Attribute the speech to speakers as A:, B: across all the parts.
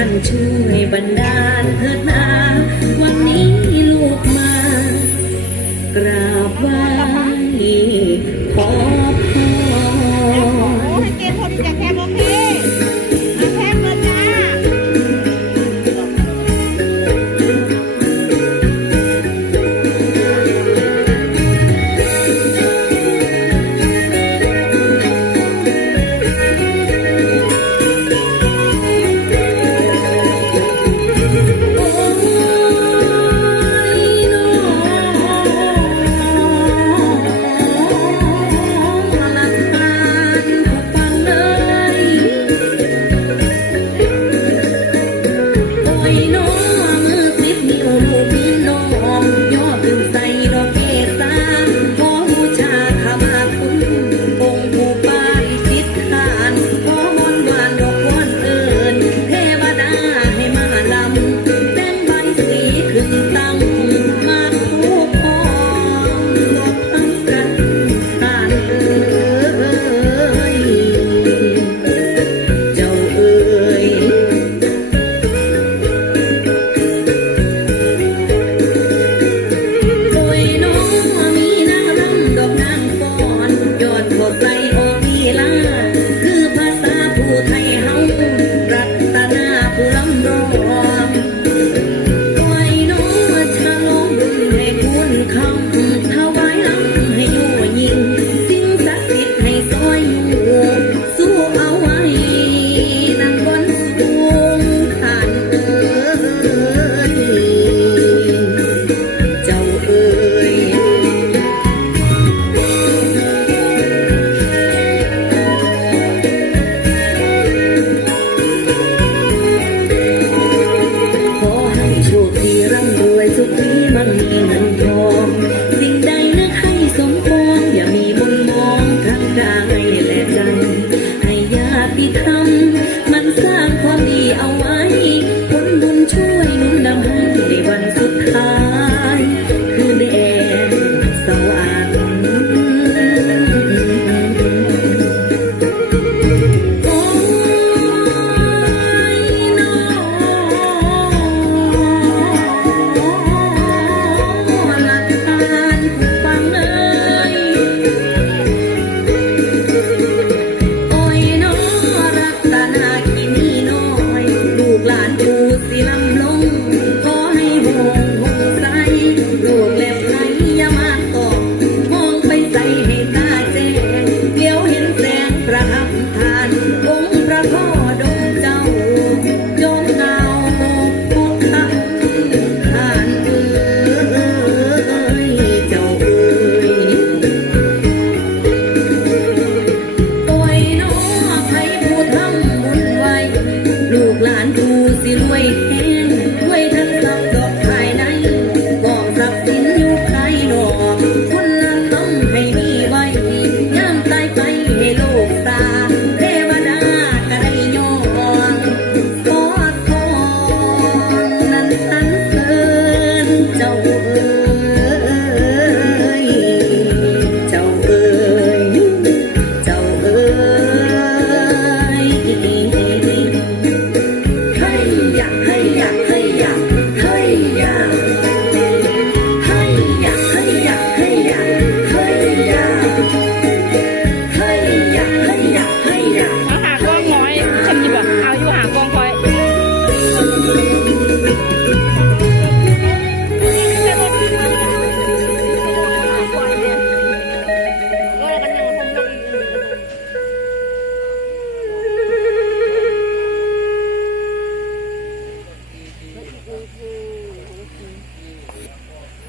A: ท่านช่วยบรนดา Marino. 我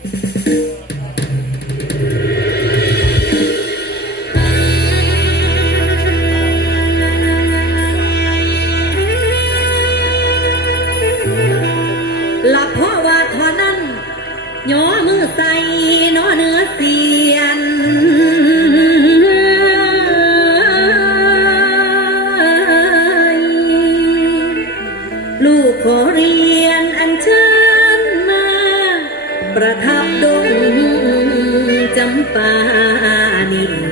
A: หลับพราว่าท่านั้นย้อมือใส่นอเนื้อเสียน ประทับดงจำปานิน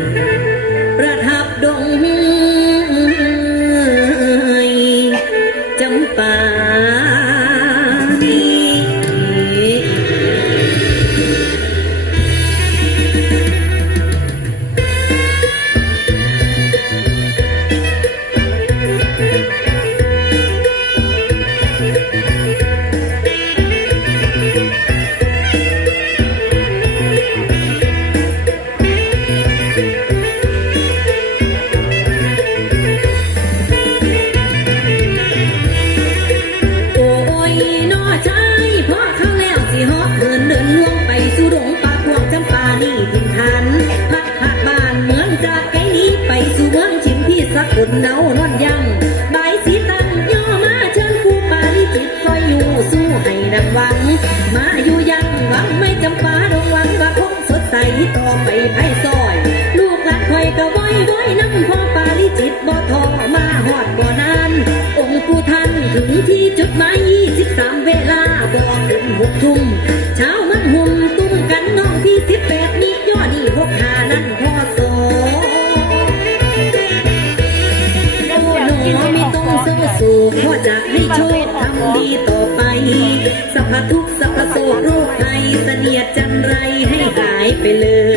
A: น้ำพ่อปาลิจิตบ่ทอมาหอดบ่นานองค์ผู้ท่านถึงที่จุดหมายยี่สิบสามเวลาบอกถึงหกทุ่มเช้ามันหุ่มตุ้มกันน้องที่สิบแปดนี้ย่อนี่หกหานั่นพ่อสอโอ้หนอไม่ต้องเศร้าโศกพ่อจะให้โชคทำดีต่อไปสัพพทุกสัพพโศกโรคภัยเสนียดจันไรให้หายไปเลย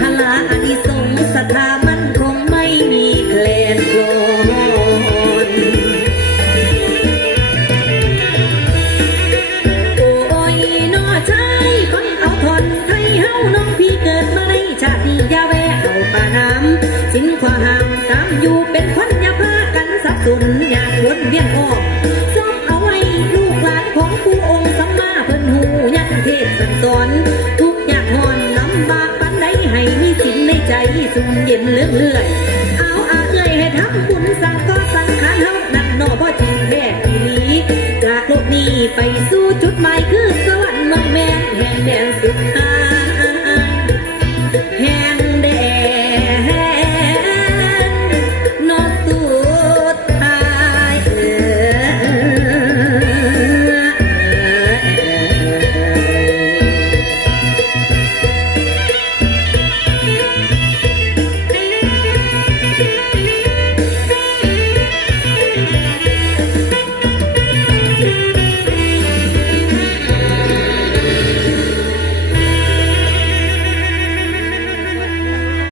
A: พลาอานิสงส์ศรัทธามันคงไม่มีแคลนคลอนโอ้ยนอชายฟังเอาทนไทยเฮาน้องพี่เกิดมาในชาตินี้ยาแวะเอาป่าน้ำสินขวาหามตามอยู่เป็นคนอย่าพากันสับสน ที่สุ่มเย็นเลื่อเลื่อยเอาอาเอ้ยให้ทำบุญสั่งก็สังขารเฮานั่นนอพ่อจริงแท้ทีนี้จากโลกนี้ไปสู่